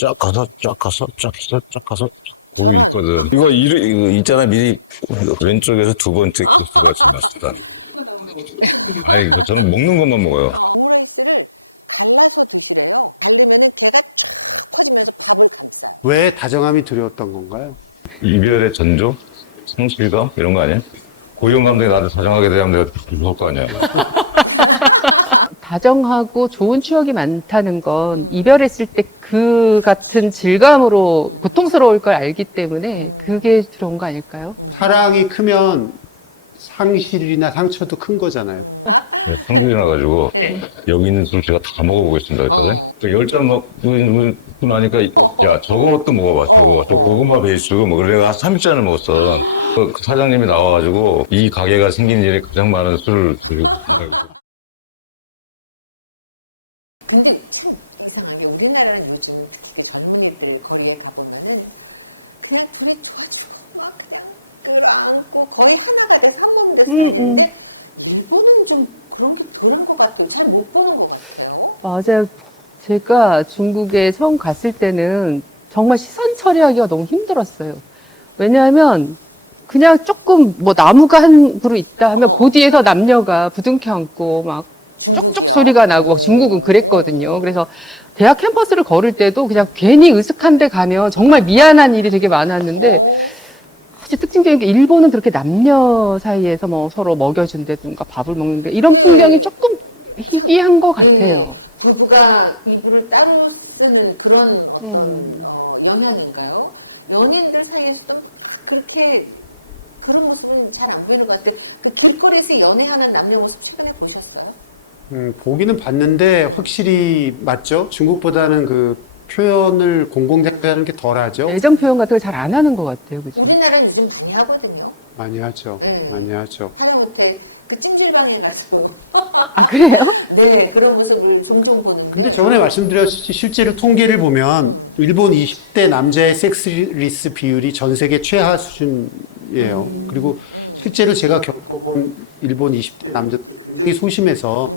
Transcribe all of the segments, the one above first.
쫙 가서, 쫙 가서, 쫙 가서, 쫙 가서. 보고 있거든. 이거 있잖아. 미리 왼쪽에서 두 번째 코스가 지났다. 아니, 저는 먹는 것만 먹어요. 왜 다정함이 두려웠던 건가요? 이별의 전조? 성실감? 이런 거 아니야? 고용 감독이 나한테 다정하게 대하면 내가 무서울 거 아니야. 다정하고 좋은 추억이 많다는 건 이별했을 때 그 같은 질감으로 고통스러울 걸 알기 때문에 그게 들어온 거 아닐까요? 사랑이 크면 상실이나 상처도 큰 거잖아요. 성질이 나가지고 여기 있는 술 제가 다 먹어보겠습니다 했거든. 10잔 먹고 나니까 야 저것도 먹어봐. 저 고구마 베이스 뭐 그래 내가 30잔을 먹었어. 그 사장님이 나와가지고 이 가게가 생긴 일에 가장 많은 술을 드리고 근데 참 이상하게 우리나라 요즘 특히 젊은이들 거리에 가보면은 그냥 거의 안고 거의 하나가 선물인데 일본은 좀 그런 게 드는 것 같고 잘 못 보는 것 같아요. 맞아요. 제가 중국에 처음 갔을 때는 정말 시선 처리하기가 너무 힘들었어요. 왜냐하면 그냥 조금 뭐 나무가 한 그루 있다 하면 그 뒤에서 남녀가 부둥켜 안고 막 쪽쪽 소리가 나고 중국은 그랬거든요. 그래서 대학 캠퍼스를 걸을 때도 그냥 괜히 으슥한 데 가면 정말 미안한 일이 되게 많았는데 아주 특징적인 게 일본은 그렇게 남녀 사이에서 뭐 서로 먹여준다든가 밥을 먹는데 이런 풍경이 조금 희귀한 것 같아요. 부부가 이불을 따로 쓰는 그런 연하인가요? 연인들 사이에서도 그렇게 그런 모습은 잘 안 보이는 것 같아요. 그 길거리에서 연애하는 남녀 모습 최근에 보셨어요? 보기는 봤는데 확실히 맞죠? 중국보다는 그 표현을 공공장소하는 게 덜하죠? 애정 표현 같은 걸 잘 안 하는 것 같아요. 그죠? 우리나라는 요즘 많이 하거든요. 많이 하죠. 네. 많이 하죠. 사람 이렇게 그 찜질방에 가서 아, 그래요? 네 그런 모습을 종종 보는데. 근데 저번에 말씀드렸듯이 실제로 통계를 보면 일본 20대 남자의 섹스리스 비율이 전 세계 최하 수준이에요. 그리고 실제로 제가 겪어본 일본 20대 남자들 굉장히 소심해서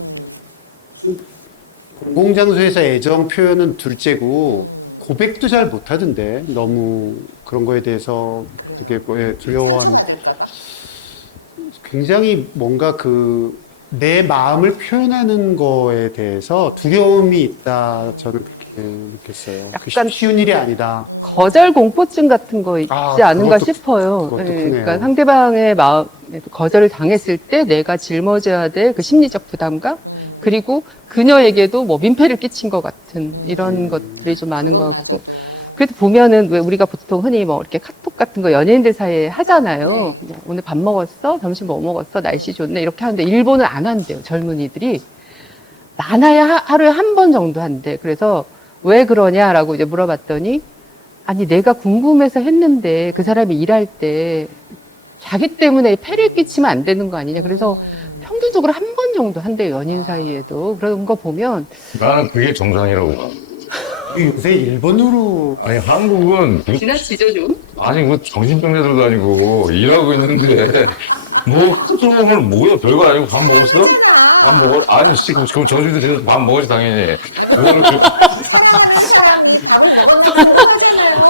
공공장소에서 애정 표현은 둘째고 고백도 잘 못하던데 너무 그런 거에 대해서 되게 두려워하는 굉장히 뭔가 그 내 마음을 표현하는 거에 대해서 두려움이 있다 저는 그렇게 느꼈어요. 약간 쉬운 일이 아니다. 거절 공포증 같은 거 있지 않은가 싶어요. 그것도 네, 크네요. 그러니까 상대방의 마음, 거절을 당했을 때 내가 짊어져야 될 그 심리적 부담감? 그리고 그녀에게도 뭐 민폐를 끼친 것 같은 이런 것들이 좀 많은 것 같고. 그래도 보면은 왜 우리가 보통 흔히 뭐 이렇게 카톡 같은 거 연예인들 사이에 하잖아요. 뭐 오늘 밥 먹었어? 점심 뭐 먹었어? 날씨 좋네? 이렇게 하는데 일본은 안 한대요. 젊은이들이. 많아야 하루에 한 번 정도 한대. 그래서 왜 그러냐라고 이제 물어봤더니 아니 내가 궁금해서 했는데 그 사람이 일할 때 자기 때문에 폐를 끼치면 안 되는 거 아니냐. 그래서 평균적으로 한 번 정도 한대요. 연인 사이에도. 그런 거 보면 나는 그게 정상이라고 봐. 요새 일본으로 아니 한국은 지나치죠 좀? 아니 뭐 정신병자들도 아니고 일하고 있는데 뭐 크로을 뭐야 별거 아니고 밥 먹었어? 밥 먹어? 아니 지금 점심도 지금 밥 먹었지 당연히.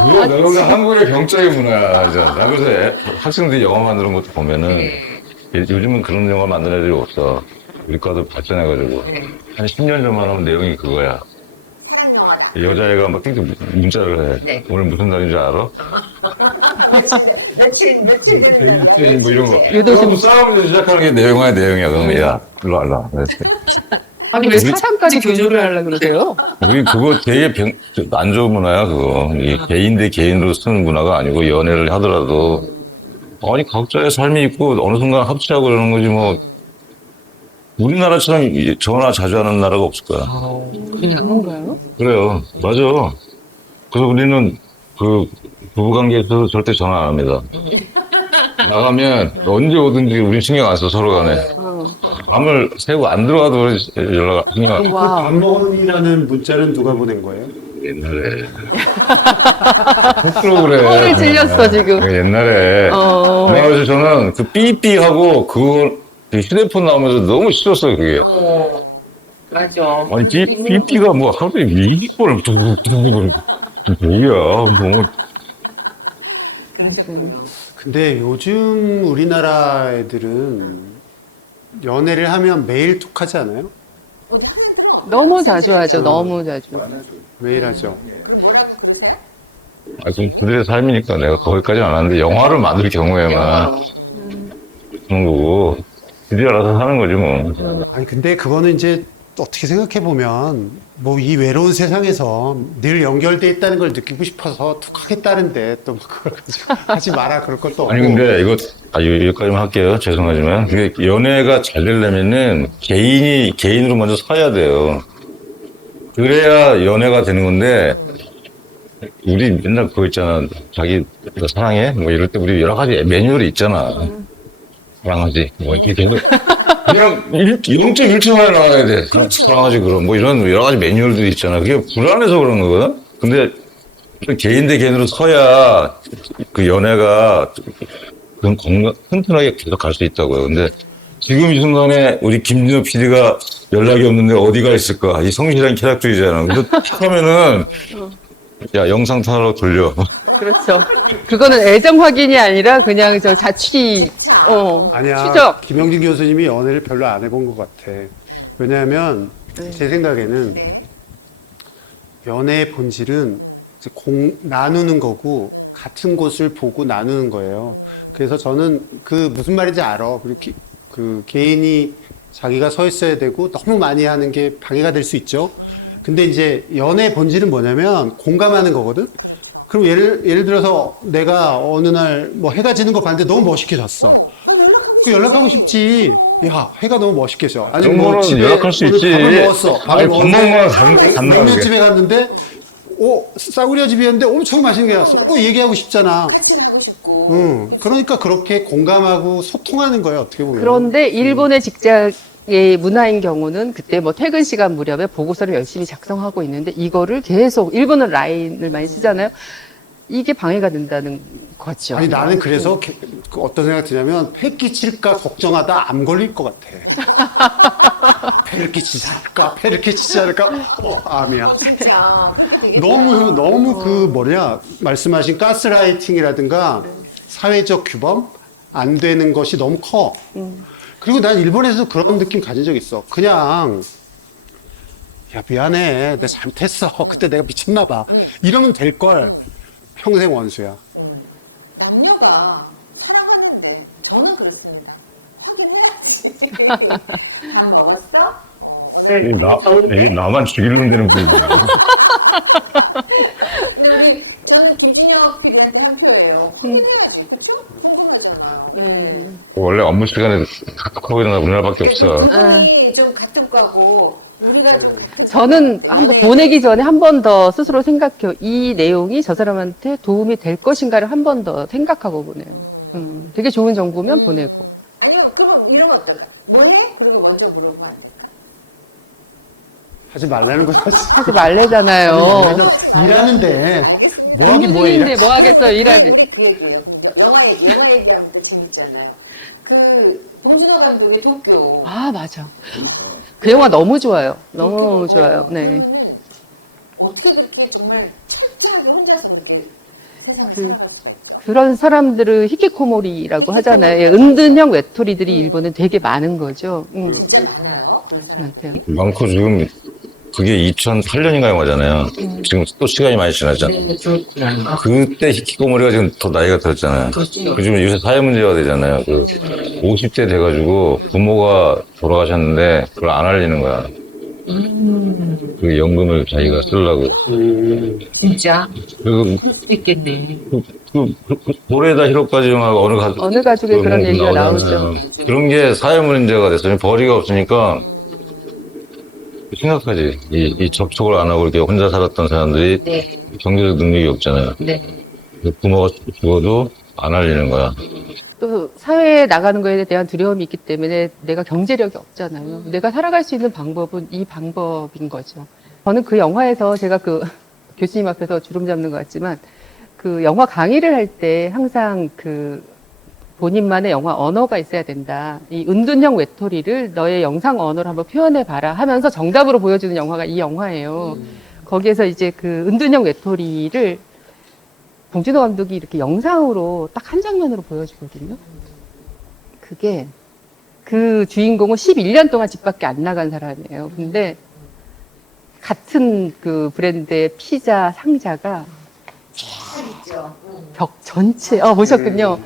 그거 내가 한국의 병적인 문화잖아. 나 그래서 학생들이 영화 만드는 것도 보면은 요즘은 그런 영화 만드는 애들이 없어. 우리 과도 발전해가지고 한 10년 전만 하면 내용이 그거야. 여자애가 막 띵띵 문자를 해. 오늘 무슨 날인 줄 알아? 며칠 뭐 이런 거. 유도심. 그럼 싸움을 시작하는 게 내용이야. 그럼 야, 일로 와. 아니 왜 사람까지 교조를 하려고 그러세요? 우리 그거 되게 안 좋은 문화야, 그거. 이 개인 대 개인으로 쓰는 문화가 아니고 연애를 하더라도 아니 각자의 삶이 있고 어느 순간 합치하고 그러는 거지 뭐. 우리나라처럼 전화 자주 하는 나라가 없을 거야. 그냥 그런가요? 그래요. 맞아. 그래서 우리는 그 부부관계에서 절대 전화 안 합니다. 나가면 언제 오든지 우리 신경 안 써, 서로 간에. 밤을 새고 안 들어가도 신경 안 써. 와. 밥 먹은이라는 문자는 누가 보낸 거예요? 옛날에. 헛으로 그래. 허를 찔렸어, 지금. 옛날에. 그래서 저는 그 삐삐하고 그거 휴대폰 나오면서 너무 싫었어요, 그게. 맞아. 아니, 삐삐가 뭐 하루에 20번을 두고 뭐야, 뭐. 근데 요즘 우리나라 애들은 연애를 하면 매일 톡하지 않아요? 어디 하는 거 너무 자주 하죠. 너무 자주. 매일 하죠. 뭐라고 그러세요? 아, 좀 그들의 삶이니까 내가 거기까지는 안 하는데 영화를 만들 경우에만 그런 거고 그들이 알아서 하는 거지 뭐. 아니 근데 그거는 이제 어떻게 생각해 보면 뭐 이 외로운 세상에서 늘 연결돼 있다는 걸 느끼고 싶어서 툭하겠다는데 또 그걸 가지고 하지 마라 그럴 것도 없고. 아니 근데 이거 여기까지만 할게요. 죄송하지만 그게 연애가 잘 되려면은 개인이 개인으로 먼저 서야 돼요. 그래야 연애가 되는 건데 우리 맨날 그거 있잖아. 자기 너 사랑해? 뭐 이럴 때 우리 여러 가지 매뉴얼이 있잖아. 사랑하지? 뭐 이렇게 계속 그냥 0.1초 만에 나와야 돼. 사랑하지 그럼 뭐 이런 여러 가지 매뉴얼들이 있잖아. 그게 불안해서 그런 거거든. 근데 개인 대 개인으로 서야 그 연애가 그런 튼튼하게 계속 갈 수 있다고요. 근데 지금 이 순간에 우리 김진호 PD가 연락이 없는데 어디가 있을까? 이 성실한 쾌락주의잖아. 그래서 탁 하면은 야 영상 타러 돌려. 그렇죠. 그거는 애정 확인이 아니라 그냥 저 자취, 아니야. 추적. 김영진 교수님이 연애를 별로 안 해본 것 같아. 왜냐하면 제 생각에는 연애의 본질은 이제 나누는 거고 같은 곳을 보고 나누는 거예요. 그래서 저는 그 무슨 말인지 알아. 그리고 그 개인이 자기가 서 있어야 되고 너무 많이 하는 게 방해가 될 수 있죠. 근데 이제 연애의 본질은 뭐냐면 공감하는 거거든. 그럼 예를 들어서 내가 어느 날 뭐 해가 지는 거 봤는데 너무 멋있게 졌어. 그 연락하고 싶지. 야, 해가 너무 멋있게 져. 아니 뭐 정보는 집에 연락할 수 오늘 있지. 밥을 먹었어. 밥을 아니, 밥 먹었는데 먹으면 간다는 냉면 게. 집에 갔는데 싸구려 집이었는데 엄청 맛있는 게 나왔어. 얘기하고 싶잖아. 사진 하고 싶고. 그러니까 그렇게 공감하고 소통하는 거예요, 어떻게 보면. 그런데 일본의 직장의 문화인 경우는 그때 뭐 퇴근 시간 무렵에 보고서를 열심히 작성하고 있는데 이거를 계속 일본은 라인을 많이 쓰잖아요. 이게 방해가 된다는 거죠. 아니 나는 그래서 그 어떤 생각이 드냐면 폐 끼칠까 걱정하다 암 걸릴 것 같아. 폐를 끼치지 않을까? 폐를 끼치지 않을까? 암이야. 진짜. 너무 그 뭐냐 말씀하신 가스라이팅이라든가 사회적 규범 안 되는 것이 너무 커. 그리고 난 일본에서 그런 느낌 가진 적 있어. 그냥 야 미안해, 내가 잘못했어. 그때 내가 미쳤나 봐. 이러면 될 걸. 평생 원수야. 남녀가 사랑하는데 저는 그렇습니다. 확인해야지. 밥 먹었어? 나만 죽이려는 데는 분이야. 근데 저는 비진혁 비라는 한 표예요. 확인해야지. 그쵸? 궁금하잖아. 원래 업무 시간에 카톡하고 일어나 우리나라밖에 없어. 우리 좀 같은 과고 우리가 저는 한번 보내기 전에 한 번 더 스스로 생각해요. 이 내용이 저 사람한테 도움이 될 것인가를 한 번 더 생각하고 보내요. 되게 좋은 정보면 보내고. 아니요 그럼 이런 거 어떨까? 뭐해? 그런 거 먼저 물어보면 하지 말라는 거지. 하지 말래잖아요. 일하는데 뭐 하긴 뭐해. 일인데 뭐 하겠어요, 일하지. 그 얘기예요. 영화에 대한 무슨 있잖아요. 그 본수호 감독의 도쿄. 아, 맞아. 그 영화 너무 좋아요. 너무 좋아요. 네. 어떻게 그렇게 정말 철저하게 혼자서 이제 세상을 살아갔어요. 그런 사람들을 히키코모리라고 하잖아요. 예, 은둔형 외톨이들이 일본에 되게 많은 거죠. 진짜 많아요. 같아요. 많고 지금 그게 2008년인가 영화잖아요. 지금 또 시간이 많이 지났잖아요. 그때 히키코모리가 지금 더 나이가 들었잖아요. 그 지금 요새 사회 문제가 되잖아요. 그 50대 돼가지고 부모가 돌아가셨는데 그걸 안 알리는 거야. 그 연금을 자기가 쓰려고. 진짜 그리고 수 있겠네. 도레다 히로카즈 영화가 어느 가족에 그런 얘기가 나오잖아요. 그런 게 사회 문제가 됐어요. 벌이가 없으니까 심각하지. 이 접촉을 안 하고 이렇게 혼자 살았던 사람들이 네. 경제적 능력이 없잖아요. 네. 부모가 죽어도 안 알리는 거야. 또 사회에 나가는 거에 대한 두려움이 있기 때문에 내가 경제력이 없잖아요. 내가 살아갈 수 있는 방법은 이 방법인 거죠. 저는 그 영화에서 제가 그 교수님 앞에서 주름 잡는 것 같지만 그 영화 강의를 할 때 항상 그 본인만의 영화 언어가 있어야 된다. 이 은둔형 외톨이를 너의 영상 언어로 한번 표현해 봐라 하면서 정답으로 보여주는 영화가 이 영화예요. 거기에서 이제 그 은둔형 외톨이를 봉준호 감독이 이렇게 영상으로 딱 한 장면으로 보여주거든요. 그게 그 주인공은 11년 동안 집 밖에 안 나간 사람이에요. 근데 같은 그 브랜드의 피자 상자가 잘 있죠. 벽 전체, 보셨군요.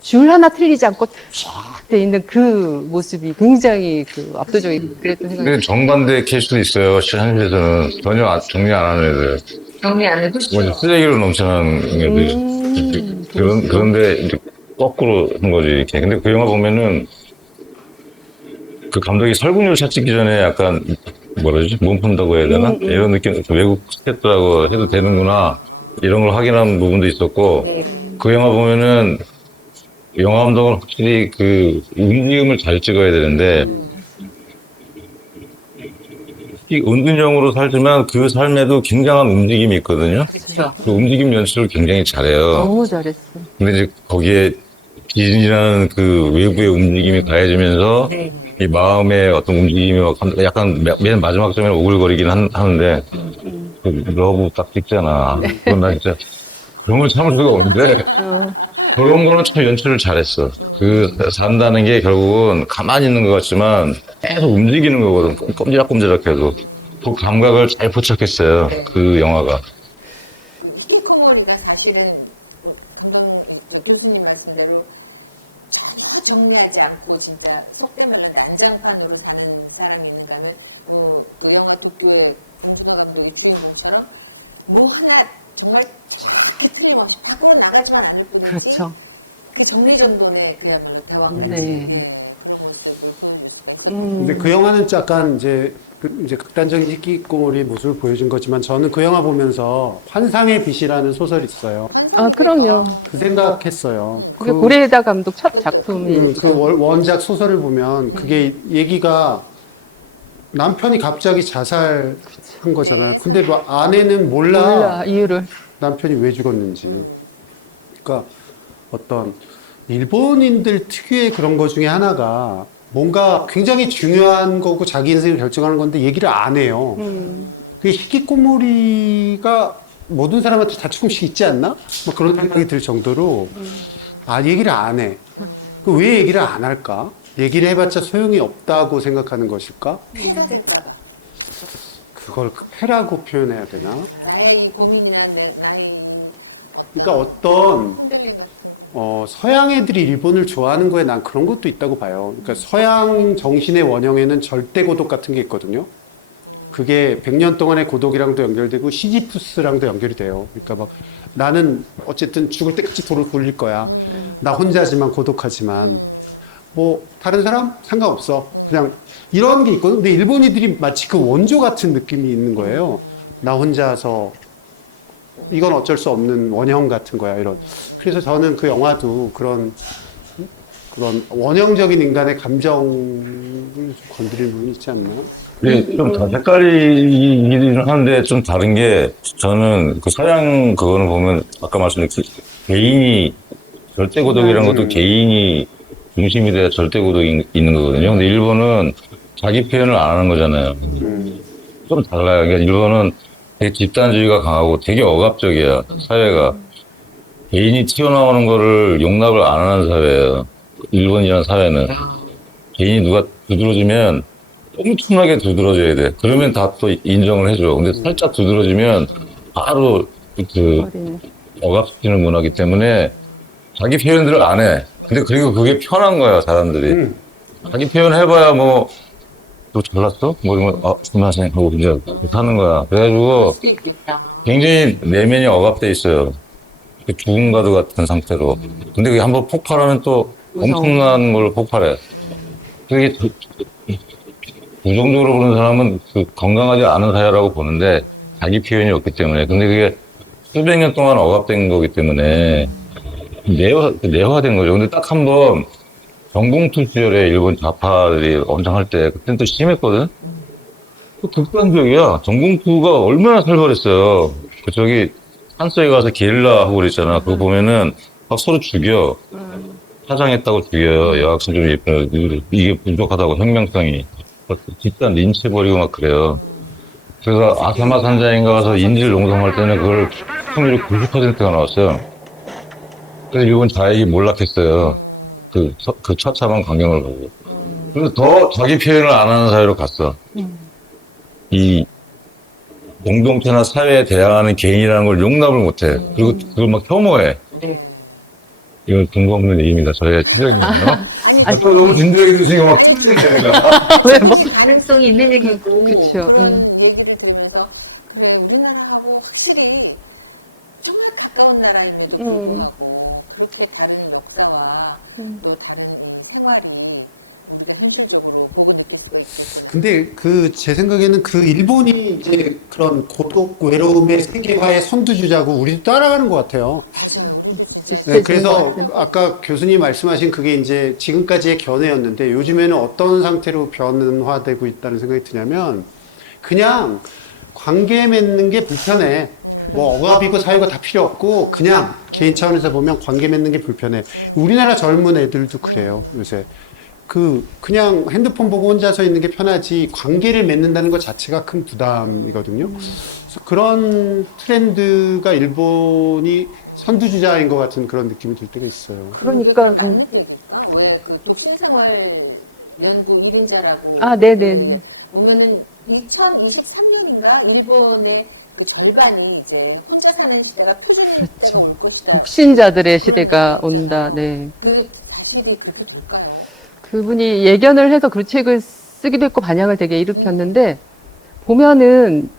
줄 하나 틀리지 않고 쫙 돼 있는 그 모습이 굉장히 그 압도적인 그랬던 생각이 근데 정반대 케이스도 있어요. 현실에서는 전혀 정리 안 하는 애들. 정리 안 해도 뭐 쓰레기로 넘쳐나는 애들. 그런데 이제 거꾸로 한 거지, 이렇게. 근데 그 영화 보면은 그 감독이 설국열 샷 찍기 전에 약간 뭐라지? 몸 푼다고 해야 되나? 이런 느낌, 외국 스태프들하고 해도 되는구나. 이런 걸 확인한 부분도 있었고, 그 영화 보면은 영화 감독은 확실히 그 움직임을 잘 찍어야 되는데, 이 은둔형으로 살지만 그 삶에도 굉장한 움직임이 있거든요. 그렇죠. 그 움직임 연출을 굉장히 잘해요. 너무 잘했어. 근데 이제 거기에 기진이라는 그 외부의 움직임이 가해지면서 네. 이 마음의 어떤 움직임이 약간 맨 마지막 점에 오글거리긴 하는데 그 러브 딱 찍잖아. 그건 나 진짜 그런 걸 참을 수가 없는데 그런 거는 참 연출을 잘했어. 그 산다는 게 결국은 가만히 있는 것 같지만 계속 움직이는 거거든. 꼼지락꼼지락해도 그 감각을 잘 포착했어요. 그 영화가. 피부모니가 사실은 교수님 말씀대로 정리하지 않고 진짜 속되면 난장판으로 사는 사람이 있는가는 그 영화 국교의 국부관들이 주인공처럼 뭐 하나 정말 틀림없이 밖으로 나가지만 않고 그렇죠. 그 정리정돈의 그야말로 대화를 네. 근데 그 영화는 약간 이제 이제 극단적인 희귀꼬물의 모습을 보여준 거지만 저는 그 영화 보면서 환상의 빛이라는 소설이 있어요. 그럼요. 그 생각했어요. 그게 고레에다 감독 첫 작품이. 그 원작 소설을 보면 그게 얘기가 남편이 갑자기 자살한 거잖아요. 근데 뭐 아내는 몰라 이유를. 남편이 왜 죽었는지. 그러니까 어떤 일본인들 특유의 그런 것 중에 하나가 뭔가 굉장히 중요한 거고 자기 인생을 결정하는 건데 얘기를 안 해요. 그게 히키코모리가 모든 사람한테 다 조금씩 있지 않나? 뭐 그런 생각이 들 정도로 얘기를 안 해. 그 왜 얘기를 안 할까? 얘기를 해봤자 소용이 없다고 생각하는 것일까? 피가 될까? 그걸 패라고 표현해야 되나? 나의 고민이라는데 나의 그러니까 어떤 흔들린 것. 서양 애들이 일본을 좋아하는 거에 난 그런 것도 있다고 봐요. 그러니까 서양 정신의 원형에는 절대 고독 같은 게 있거든요. 그게 100년 동안의 고독이랑도 연결되고 시지푸스랑도 연결이 돼요. 그러니까 막 나는 어쨌든 죽을 때까지 돌을 굴릴 거야. 나 혼자지만 고독하지만 뭐 다른 사람 상관없어. 그냥 이런 게 있거든. 근데 일본인들이 마치 그 원조 같은 느낌이 있는 거예요. 나 혼자서 이건 어쩔 수 없는 원형 같은 거야, 이런. 그래서 저는 그 영화도 그런 원형적인 인간의 감정을 건드리는 부분이 있지 않나? 근데 좀 색깔이긴 하는데 좀 다른 게 저는 그 서양 그거는 보면 아까 말씀드린 개인이 절대 고독이라는 것도 개인이 중심이 돼야 절대 고독이 있는 거거든요. 근데 일본은 자기 표현을 안 하는 거잖아요. 좀 달라요. 그러니까 일본은 되게 집단주의가 강하고 되게 억압적이야, 사회가. 개인이 튀어나오는 거를 용납을 안 하는 사회예요. 일본이라는 사회는. 개인이 누가 두드러지면 엄청나게 두드러져야 돼. 그러면 다 또 인정을 해줘. 근데 살짝 두드러지면 바로 그 억압시키는 문화이기 때문에 자기 표현들을 안 해. 근데 그리고 그게 편한 거야, 사람들이. 자기 표현 해봐야 뭐, 너 잘났어? 뭐 이런 거, 수고하세요. 하고 이제 사는 거야. 그래가지고 굉장히 내면이 억압돼 있어요. 죽은 가두 같은 상태로. 근데 그게 한번 폭발하면 또 엄청난 걸로 폭발해. 그게 부정적으로 보는 사람은 그 건강하지 않은 사회라고 보는데 자기 표현이 없기 때문에. 근데 그게 수백 년 동안 억압된 거기 때문에 내화된 거죠. 근데 딱 한 번 정봉투 시절에 일본 좌파들이 엄청 할 때 그때는 또 심했거든. 또 극단적이야. 정봉투가 얼마나 살벌했어요. 저기 산소에 가서 게릴라 하고 그랬잖아. 그거 보면은 막 서로 죽여. 사장했다고 죽여요. 여학생 좀 예쁘네. 이게 부족하다고 혁명성이. 집단 린치해버리고 막 그래요. 그래서 아사마 산자인가 가서 인질 농성할 때는 그걸 확률이 90%가 나왔어요. 그래서 일본 자익이 몰락했어요. 그 처참한 광경을 보고. 그래서 더 자기 표현을 안 하는 사회로 갔어. 이 공동체나 사회에 대항하는 개인이라는 걸 용납을 못해. 그리고 그걸 막 혐오해. 이건 근거 없는 얘기입니다. 저의 추정이거든요. 또 너무 진지하게 드시니까 막 찡찡대니까. 왜 뭐? 가능성이 있는 얘기고. 그쵸, 그런 얘기를 들으면서 네, 우리나라하고 확실히 정말 가까운 나라는 얘기고 그렇게 다른 역사와 또 다른 생활이 현실적으로 보고 있을 근데 제 생각에는 그 일본이 이제 그런 고독 외로움의 세계화의 선두주자고 우리도 따라가는 것 같아요. 네, 그래서 아까 교수님 말씀하신 그게 이제 지금까지의 견해였는데 요즘에는 어떤 상태로 변화되고 있다는 생각이 드냐면 그냥 관계 맺는 게 불편해. 뭐 억압이고 사유가 다 필요 없고 그냥 개인 차원에서 보면 관계 맺는 게 불편해. 우리나라 젊은 애들도 그래요, 요새. 그냥 핸드폰 보고 혼자서 있는 게 편하지 관계를 맺는다는 것 자체가 큰 부담이거든요. 그래서 그런 트렌드가 일본이 선두주자인 것 같은 그런 느낌이 들 때가 있어요. 그러니까, 왜그 도시생활 연구 1인자라고 아, 네네. 보면은 2023년인가 일본의 그 절반이 이제 혼자 사는 시대가 그렇죠. 그렇죠. 독신자들의 시대가 온다, 네. 그 자신이 그렇게 볼까요? 그분이 예견을 해서 그 책을 쓰기도 했고 반향을 되게 일으켰는데 보면은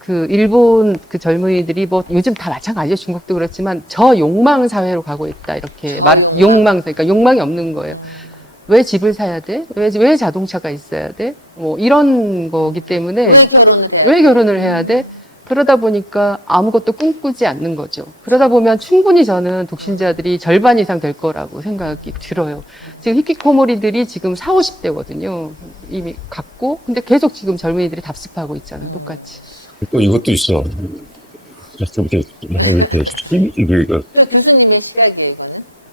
그 일본 그 젊은이들이 뭐 요즘 다 마찬가지죠. 중국도 그렇지만 저욕망 사회로 가고 있다 이렇게 욕망, 그러니까 욕망이 없는 거예요. 왜 집을 사야 돼? 왜 자동차가 있어야 돼? 뭐 이런 거기 때문에 왜 결혼을 해야 돼? 그러다 보니까 아무것도 꿈꾸지 않는 거죠. 그러다 보면 충분히 저는 독신자들이 절반 이상 될 거라고 생각이 들어요. 지금 히키코모리들이 지금 40, 50대거든요. 이미 갔고, 근데 계속 지금 젊은이들이 답습하고 있잖아요. 똑같이. 또 이것도 있어. 좀 이렇게 또 교수님의 시각이에요.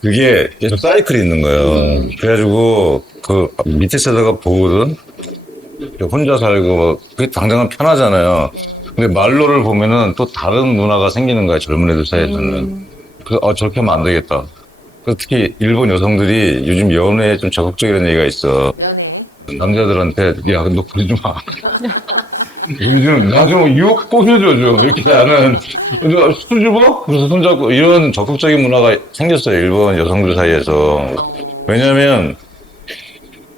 그게 계속 사이클이 있는 거예요. 그래가지고 그 밑에 세대가 보거든. 혼자 살고 뭐 그게 당장은 편하잖아요. 근데 말로를 보면은 또 다른 문화가 생기는 거야, 젊은 애들 사이에서는. 그래서 저렇게 하면 안 되겠다. 그래서 특히 일본 여성들이 요즘 연애에 좀 적극적이라는 얘기가 있어. 남자들한테 야 너 그러지 마. 요즘 나 좀 유혹 꼬셔줘 좀 이렇게 하는 수줍어? 그래서 손잡고 이런 적극적인 문화가 생겼어요, 일본 여성들 사이에서. 왜냐면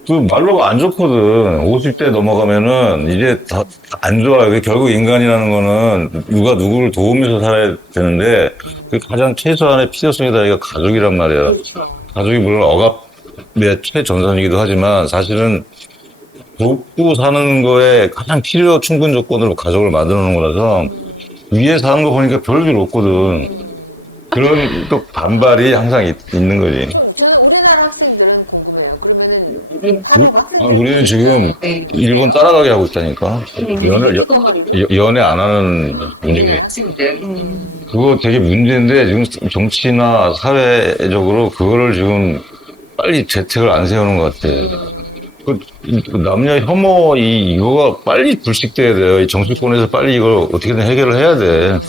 그 말로가 안 좋거든. 50대 넘어가면은 이제 다 안 좋아요. 결국 인간이라는 거는 누가 누구를 도우면서 살아야 되는데 그 가장 최소한의 필요성이 다이가 가족이란 말이야. 가족이 물론 억압의 최전선이기도 하지만 사실은 돕고 사는 거에 가장 필요 충분 조건으로 가족을 만들어 놓은 거라서 위에 사는 거 보니까 별일 없거든. 그런 또 반발이 항상 있는 거지. 저는 우리나라 학생들은 그런 거예요. 그러면은 우리는 지금 일본 따라가게 하고 있다니까. 연애 안 하는 분위기. 그거 되게 문제인데 지금 정치나 사회적으로 그거를 지금 빨리 대책을 안 세우는 것 같아. 그 남녀 혐오 이거가 빨리 불식돼야 돼요. 이 정치권에서 빨리 이걸 어떻게든 해결을 해야 돼.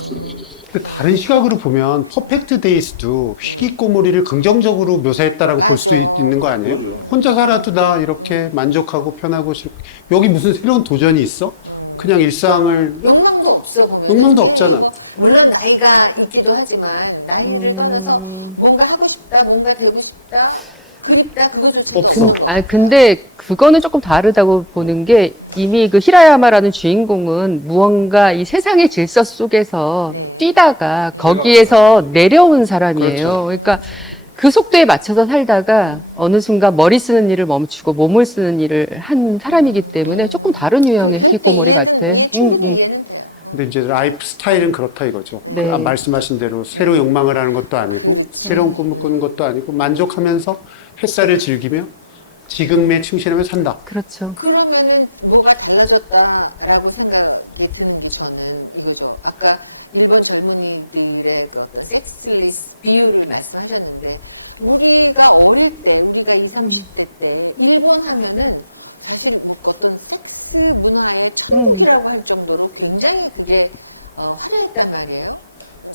다른 시각으로 보면 퍼펙트 데이스도 희귀꼬물이를 긍정적으로 묘사했다라고 볼 수도 있는 거 아니에요? 혼자 살아도 나 이렇게 만족하고 편하고 싫고 여기 무슨 새로운 도전이 있어? 그냥 일상을 욕망도 없어 보면. 욕망도 없잖아. 물론 나이가 있기도 하지만 나이를 떠나서 뭔가 하고 싶다, 뭔가 되고 싶다, 그립다 그거조차 없어. 근데 그거는 조금 다르다고 보는 게 이미 그 히라야마라는 주인공은 무언가 이 세상의 질서 속에서 뛰다가 거기에서 내려온 사람이에요. 그렇죠. 그러니까 그 속도에 맞춰서 살다가 어느 순간 머리 쓰는 일을 멈추고 몸을 쓰는 일을 한 사람이기 때문에 조금 다른 유형의 히키코모리 같아. 근데 이제 라이프 스타일은 그렇다 이거죠. 네. 말씀하신 대로 새로 욕망을 하는 것도 아니고 새로운 꿈을 꾸는 것도 아니고 만족하면서 햇살을 즐기며 지금에 충실하며 산다. 그렇죠. 그러면은 뭐가 달라졌다라고 생각이 드는 게 저는 이거죠. 아까 일본 젊은이들의 어떤 섹스리스 비율을 말씀하셨는데 우리가 어릴 때, 우리가 20, 30대 때 일본 하면은 사실 어떤 섹스 문화의 장이라고 할 정도로 굉장히 그게 화려했단 말이에요.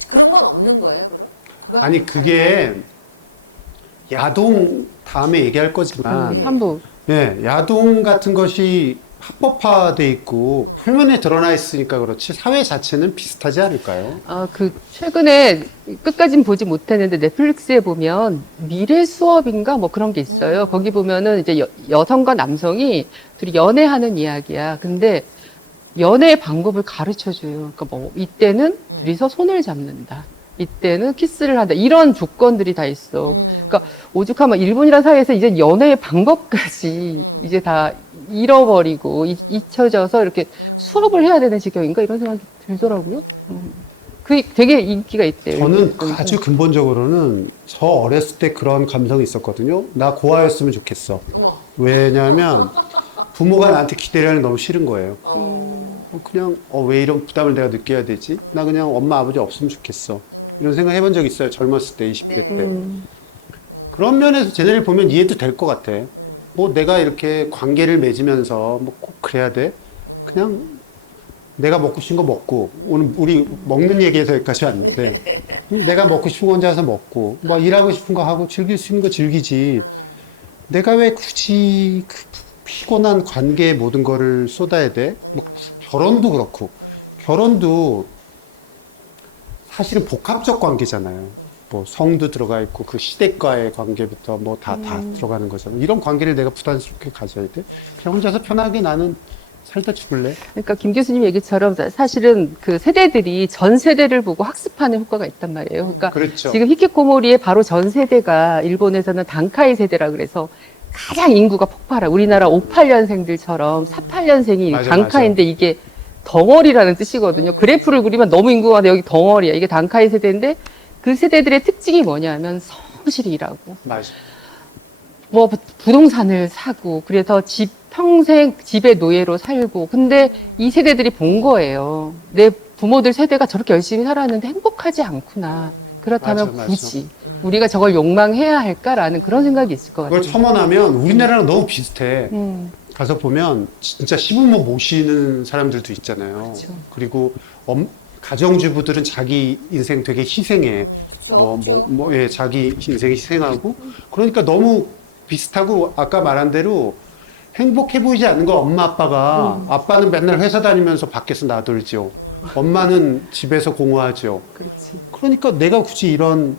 그런 건 없는 거예요. 그거? 아니 그게 야동 다음에 얘기할 거지만 3부. 예, 야동 같은 것이 합법화돼 있고 표면에 드러나 있으니까 그렇지 사회 자체는 비슷하지 않을까요? 최근에 끝까진 보지 못했는데 넷플릭스에 보면 미래 수업인가 뭐 그런 게 있어요. 거기 보면은 이제 여성과 남성이 둘이 연애하는 이야기야. 근데 연애의 방법을 가르쳐 줘요. 그러니까 뭐 이때는 둘이서 손을 잡는다. 이때는 키스를 한다. 이런 조건들이 다 있어. 그러니까 오죽하면 일본이라는 사회에서 이제 연애의 방법까지 이제 다 잃어버리고 잊혀져서 이렇게 수업을 해야 되는 지경인가 이런 생각이 들더라고요. 그게 되게 인기가 있대요. 저는 아주 근본적으로는 저 어렸을 때 그런 감성이 있었거든요. 나 고아였으면 좋겠어. 왜냐하면 부모가 나한테 기대를 하는 게 너무 싫은 거예요. 그냥 왜 이런 부담을 내가 느껴야 되지? 나 그냥 엄마 아버지 없으면 좋겠어. 이런 생각 해본 적 있어요. 젊었을 때 20대 때. 그런 면에서 쟤네를 보면 이해도 될 것 같아. 뭐 내가 이렇게 관계를 맺으면서 뭐 꼭 그래야 돼? 그냥 내가 먹고 싶은 거 먹고, 오늘 우리 먹는 얘기에서 여기까지 왔는데 내가 먹고 싶은 거 혼자 와서 먹고 뭐 일하고 싶은 거 하고 즐길 수 있는 거 즐기지. 내가 왜 굳이 그 피곤한 관계에 모든 거를 쏟아야 돼? 뭐 결혼도 그렇고, 결혼도 사실은 복합적 관계잖아요. 뭐 성도 들어가 있고 그 시댁과의 관계부터 뭐 다 들어가는 거잖아요. 이런 관계를 내가 부담스럽게 가져야 돼? 그냥 혼자서 편하게 나는 살다 죽을래? 그러니까 김 교수님 얘기처럼 사실은 그 세대들이 전 세대를 보고 학습하는 효과가 있단 말이에요. 그러니까 그렇죠. 지금 히키코모리의 바로 전 세대가 일본에서는 단카이 세대라 그래서 가장 인구가 폭발해. 우리나라 58년생들처럼 48년생이 맞아, 단카인데 이게 덩어리라는 뜻이거든요. 그래프를 그리면 너무 인구가 많은데 여기 덩어리야. 이게 단카이 세대인데 그 세대들의 특징이 뭐냐면 성실히 일하고 맞아. 뭐 부동산을 사고 그래서 평생 집의 노예로 살고 근데 이 세대들이 본 거예요. 내 부모들 세대가 저렇게 열심히 살았는데 행복하지 않구나. 그렇다면 맞아, 맞아. 굳이 우리가 저걸 욕망해야 할까라는 그런 생각이 있을 것 같아요. 그걸 첨언하면 우리나라랑 너무 비슷해. 가서 보면 진짜 시부모 모시는 사람들도 있잖아요. 그렇죠. 그리고 가정주부들은 자기 인생 되게 희생해. 예, 자기 인생 희생하고. 그러니까 너무 비슷하고 아까 말한 대로 행복해 보이지 않는 거 엄마 아빠가 아빠는 맨날 회사 다니면서 밖에서 나돌죠. 엄마는 집에서 공부하죠. 그렇지. 그러니까 내가 굳이 이런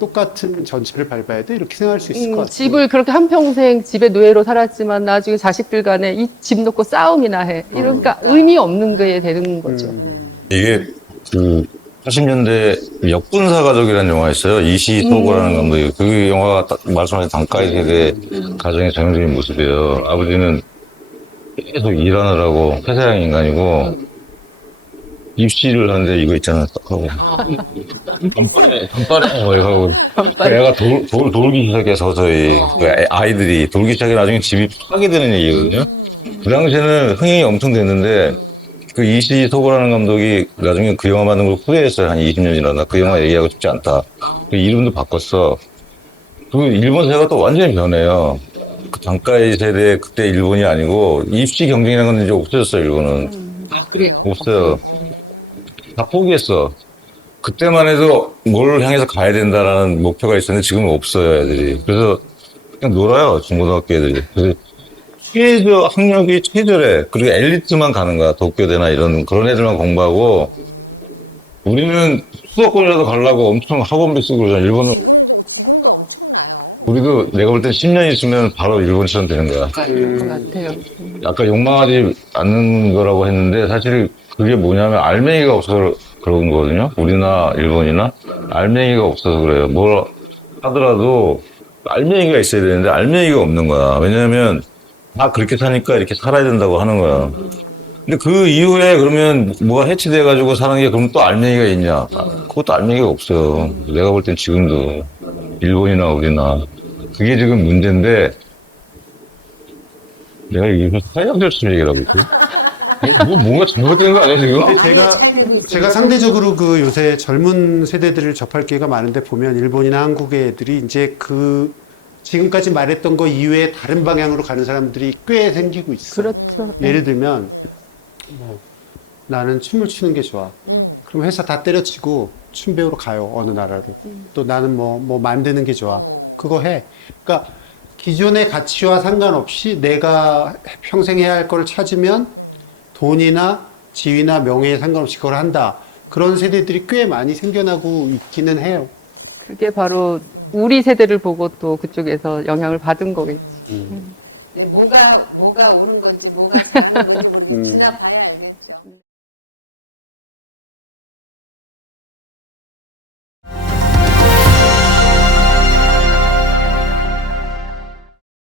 똑같은 전철을 밟아야 돼? 이렇게 생각할 수 있을 것 같아요. 집을 그렇게 한평생 집의 노예로 살았지만 나중에 자식들 간에 이 집 놓고 싸움이나 해. 이러니까 의미 없는 게 되는 거죠. 이게 그 80년대 역분사 가족이라는 영화 있어요. 이시토고라는 감독이. 그 영화가 말씀하신 단카이 세대 가정의 전형적인 모습이에요. 아버지는 계속 일하느라고 회사형 인간이고 입시를 하는데 이거 있잖아. 단발에 뭐 이거 하고 애가 돌기 시작해 서서히 그 아이들이 돌기 시작해 나중에 집이 파괴되는 얘기거든요. 그 당시에는 흥행이 엄청 됐는데 그 이시토고라는 감독이 나중에 그 영화 만든 걸 후회했어요. 한 20년이나. 그 영화 얘기하고 싶지 않다. 그 이름도 바꿨어. 그 일본 사회가 또 완전히 변해요. 그 단카이 세대 그때 일본이 아니고 입시 경쟁이라는 건 이제 없어졌어요. 일본은. 그래. 없어요. 다 포기했어. 그때만 해도 뭘 향해서 가야 된다라는 목표가 있었는데 지금은 없어요, 애들이. 그래서 그냥 놀아요, 중고등학교 애들이. 그래서 학력이 최저래. 그리고 엘리트만 가는 거야. 도쿄대나 이런 그런 애들만 공부하고 우리는 수도권이라도 가려고 엄청 학원비 쓰고 그러잖아. 일본은 우리도 내가 볼 땐 10년 있으면 바로 일본처럼 되는 거야. 그럴 것 같아요. 아까 욕망하지 않는 거라고 했는데 사실 그게 뭐냐면 알맹이가 없어서 그런 거거든요. 우리나 일본이나 알맹이가 없어서 그래요. 뭘 하더라도 알맹이가 있어야 되는데 알맹이가 없는 거야. 왜냐하면 다 그렇게 사니까 이렇게 살아야 된다고 하는 거야. 근데 그 이후에 그러면 뭐가 해치돼가지고 사는 게 그럼 또 알맹이가 있냐? 그것도 알맹이가 없어요. 내가 볼 땐 지금도 일본이나 우리나 그게 지금 문제인데 내가 이거 사회학적으로 얘기를 하고 있지? 뭔가 잘못된 거 아니야 지금? 근데 제가 상대적으로 그 요새 젊은 세대들을 접할 기회가 많은데 보면 일본이나 한국의 애들이 이제 그 지금까지 말했던 거 이외에 다른 방향으로 가는 사람들이 꽤 생기고 있어. 그렇죠. 예를 들면 뭐, 나는 춤을 추는 게 좋아. 그럼 회사 다 때려치고 춤 배우러 가요. 어느 나라로. 또 나는 뭐 만드는 게 좋아. 그거 해. 그러니까 기존의 가치와 상관없이 내가 평생 해야 할 거를 찾으면 돈이나 지위나 명예에 상관없이 그걸 한다. 그런 세대들이 꽤 많이 생겨나고 있기는 해요. 그게 바로 우리 세대를 보고 또 그쪽에서 영향을 받은 거겠지. 네, 뭐가 오는 건지 뭐가 잘하는 건지 지나봐야